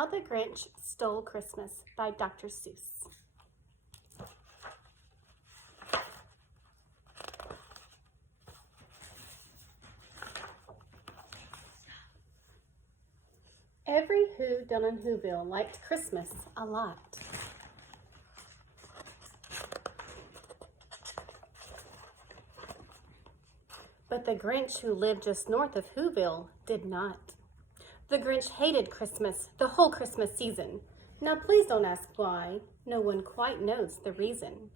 How the Grinch Stole Christmas by Dr. Seuss. Every who done in Whoville liked Christmas a lot. But the Grinch who lived just north of Whoville did not. The Grinch hated Christmas, the whole Christmas season. Now please don't ask why. No one quite knows the reason.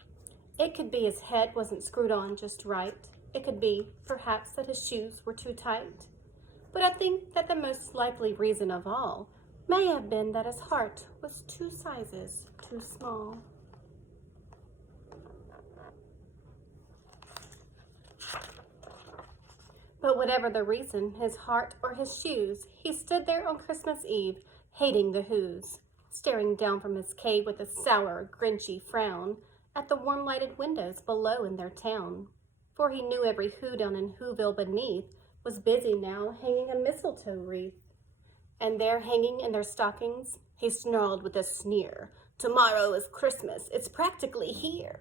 It could be his head wasn't screwed on just right. It could be, perhaps, that his shoes were too tight. But I think that the most likely reason of all may have been that his heart was 2 sizes too small. But whatever the reason, his heart or his shoes, he stood there on Christmas Eve, hating the Whos, staring down from his cave with a sour, grinchy frown at the warm-lighted windows below in their town. For he knew every Who down in Whoville beneath was busy now hanging a mistletoe wreath. And there hanging in their stockings, he snarled with a sneer, "Tomorrow is Christmas, it's practically here."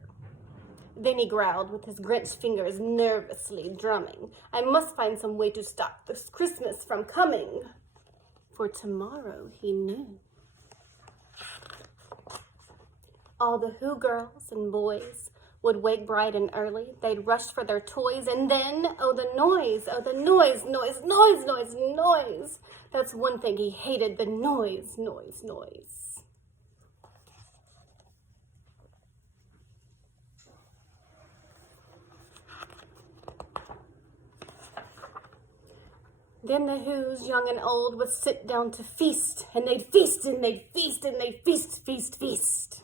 Then he growled with his Grinch fingers nervously drumming, "I must find some way to stop this Christmas from coming." For tomorrow, he knew. All the Who girls and boys would wake bright and early. They'd rush for their toys, and then, oh, the noise, noise, noise, noise, noise. That's one thing he hated, the noise, noise, noise. Then the Whos, young and old, would sit down to feast, and they'd feast, and they'd feast, and they'd feast, feast, feast.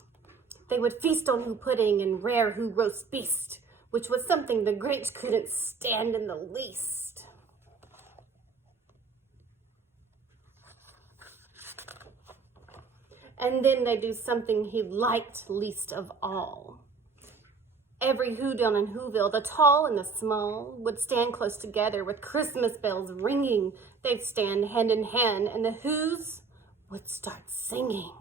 They would feast on Who pudding and rare Who roast beast, which was something the Grinch couldn't stand in the least. And then they'd do something he liked least of all. Every Who down in Whoville, the tall and the small, would stand close together with Christmas bells ringing. They'd stand hand in hand, and the Whos would start singing.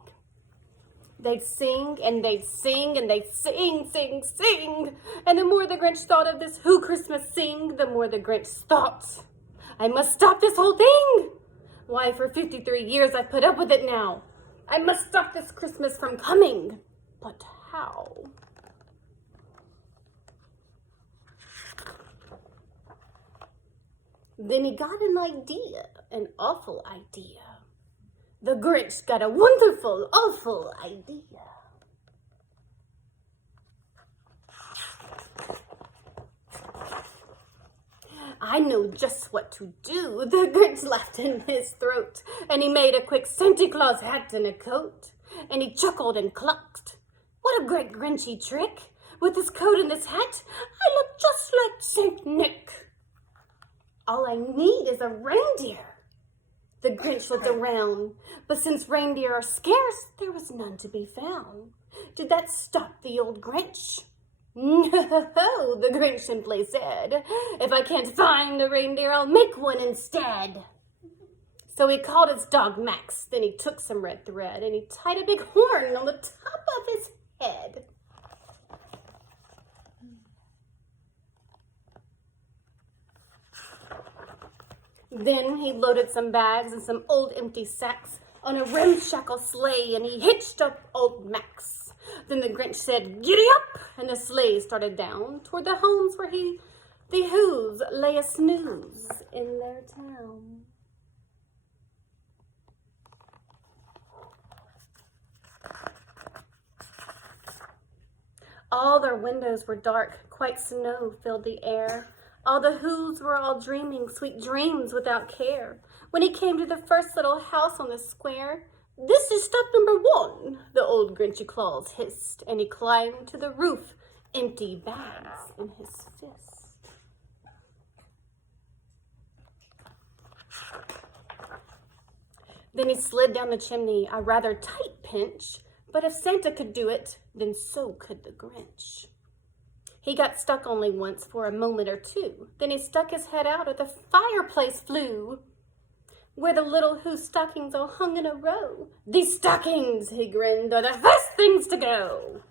They'd sing, and they'd sing, and they'd sing, sing, sing. And the more the Grinch thought of this Who Christmas sing, the more the Grinch thought, "I must stop this whole thing. Why, for 53 years I've put up with it now. I must stop this Christmas from coming. But how?" Then he got an idea, an awful idea. The Grinch got a wonderful, awful idea. "I know just what to do," the Grinch laughed in his throat, and he made a quick Santa Claus hat and a coat, and he chuckled and clucked. "What a great Grinchy trick! With this coat and this hat, I look just like Saint Nick. All I need is a reindeer." The Grinch looked around, but since reindeer are scarce, there was none to be found. Did that stop the old Grinch? "No," the Grinch simply said. "If I can't find a reindeer, I'll make one instead." So he called his dog Max, then he took some red thread, and he tied a big horn on the top of his head. Then he loaded some bags and some old empty sacks on a ramshackle sleigh, and he hitched up old Max. Then the Grinch said, "Giddy up!" and the sleigh started down toward the homes where the Whos lay a snooze in their town. All their windows were dark, quite snow filled the air. All the Whos were all dreaming sweet dreams without care. When he came to the first little house on the square, "This is stop number 1, the old Grinchy Claus hissed, and he climbed to the roof, empty bags in his fist. Then he slid down the chimney, a rather tight pinch, but if Santa could do it, then so could the Grinch. He got stuck only once for a moment or two. Then he stuck his head out, or the fireplace flew. where the little Who's stockings all hung in a row. These stockings, he grinned, are the first things to go.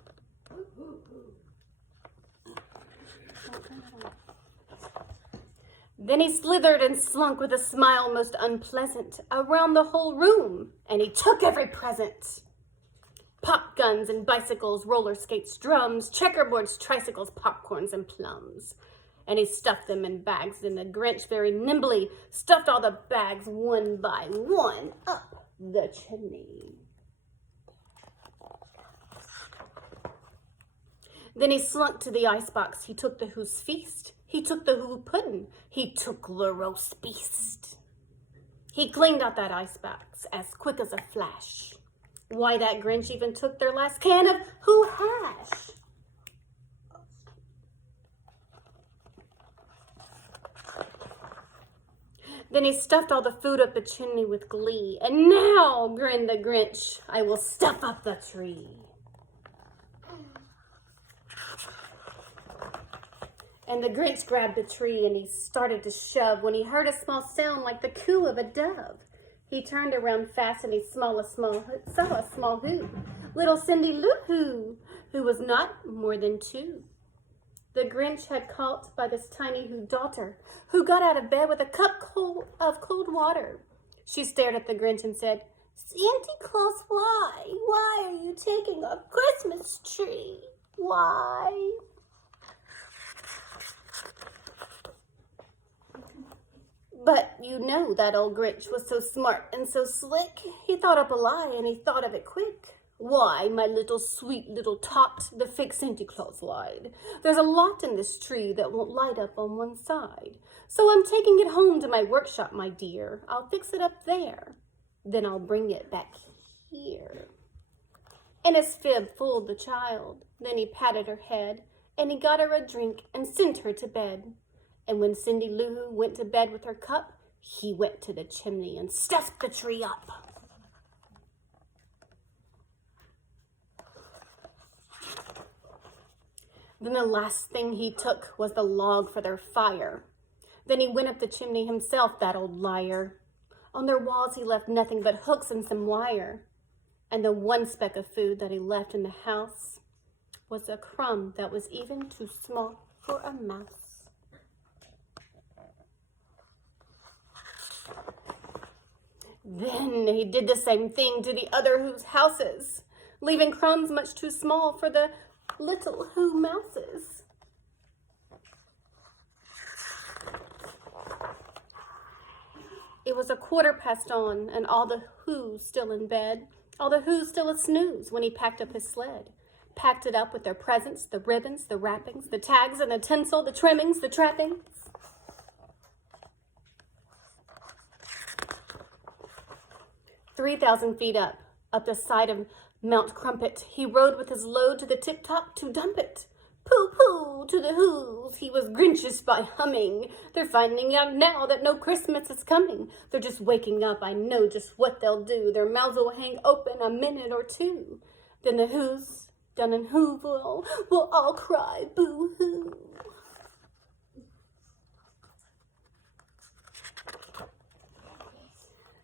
Then he slithered and slunk with a smile most unpleasant around the whole room, and he took every present. Pop guns and bicycles, roller skates, drums, checkerboards, tricycles, popcorns, and plums. And he stuffed them in bags, and the Grinch very nimbly stuffed all the bags one by one up the chimney. Then he slunk to the icebox. He took the Who's feast. He took the Who pudding. He took the roast beast. He cleaned out that icebox as quick as a flash. Why, that Grinch even took their last can of Who hash. Then he stuffed all the food up the chimney with glee. And now, grinned the Grinch, I will stuff up the tree. And the Grinch grabbed the tree and he started to shove when he heard a small sound like the coo of a dove. He turned around fast and he saw a small Who, little Cindy Lou Who was not more than 2. The Grinch had caught by this tiny Who daughter, who got out of bed with a cup of cold water. She stared at the Grinch and said, "Santa Claus, why? Why are you taking our Christmas tree? Why?" But you know that old Grinch was so smart and so slick, he thought up a lie and he thought of it quick. "Why, my little sweet little tot," the fake Santa Claus lied, "there's a lot in this tree that won't light up on one side. So I'm taking it home to my workshop, my dear. I'll fix it up there. Then I'll bring it back here." And his fib fooled the child. Then he patted her head and he got her a drink and sent her to bed. And when Cindy Lou Who went to bed with her cup, he went to the chimney and stuffed the tree up. Then the last thing he took was the log for their fire. Then he went up the chimney himself, that old liar. On their walls he left nothing but hooks and some wire. And the one speck of food that he left in the house was a crumb that was even too small for a mouse. Then he did the same thing to the other Who's houses, leaving crumbs much too small for the little Who mouses. It was 1:15 and all the Who's still in bed, all the Who's still a snooze when he packed up his sled. Packed it up with their presents, the ribbons, the wrappings, the tags and the tinsel, the trimmings, the trappings. 3,000 feet up the side of Mount Crumpet, he rode with his load to the tip-top to dump it. Pooh-pooh to the Who's, he was Grinchish by humming. They're finding out now that no Christmas is coming. They're just waking up, I know just what they'll do. Their mouths will hang open a minute or two. Then the Who's down in Whoville will all cry boo-hoo.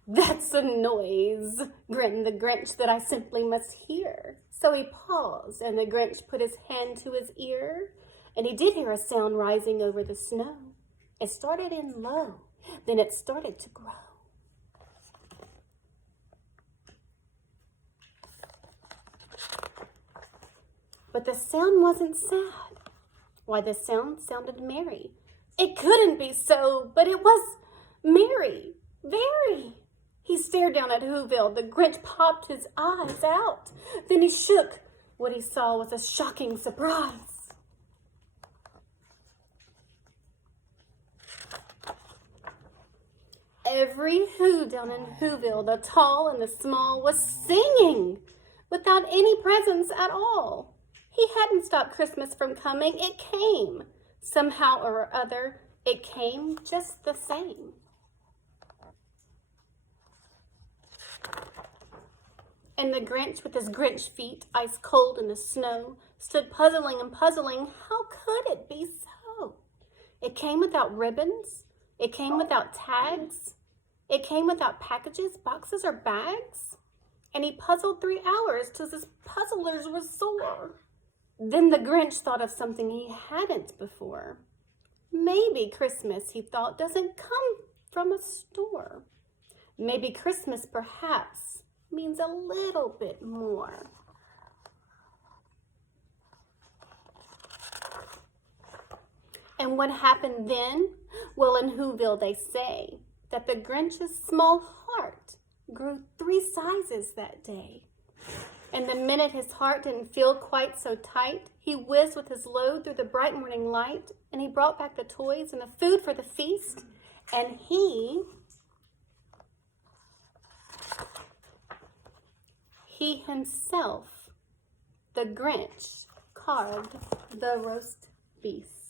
"That's a noise," grinned the Grinch, "that I simply must hear." So he paused, and the Grinch put his hand to his ear, and he did hear a sound rising over the snow. It started in low, then it started to grow. But the sound wasn't sad. Why, the sound sounded merry. It couldn't be so, but it was merry, very. He stared down at Whoville. The Grinch popped his eyes out. Then he shook. What he saw was a shocking surprise. Every Who down in Whoville, the tall and the small, was singing without any presents at all. He hadn't stopped Christmas from coming. It came. Somehow or other, it came just the same. And the Grinch, with his Grinch feet, ice cold in the snow, stood puzzling and puzzling. How could it be so? It came without ribbons. It came without tags. It came without packages, boxes, or bags. And he puzzled 3 hours till his puzzlers were sore. Then the Grinch thought of something he hadn't before. Maybe Christmas, he thought, doesn't come from a store. Maybe Christmas, perhaps, means a little bit more. And what happened then? Well, in Whoville they say that the Grinch's small heart grew 3 sizes that day. And the minute his heart didn't feel quite so tight, he whizzed with his load through the bright morning light, and he brought back the toys and the food for the feast, and he himself, the Grinch, carved the roast beast.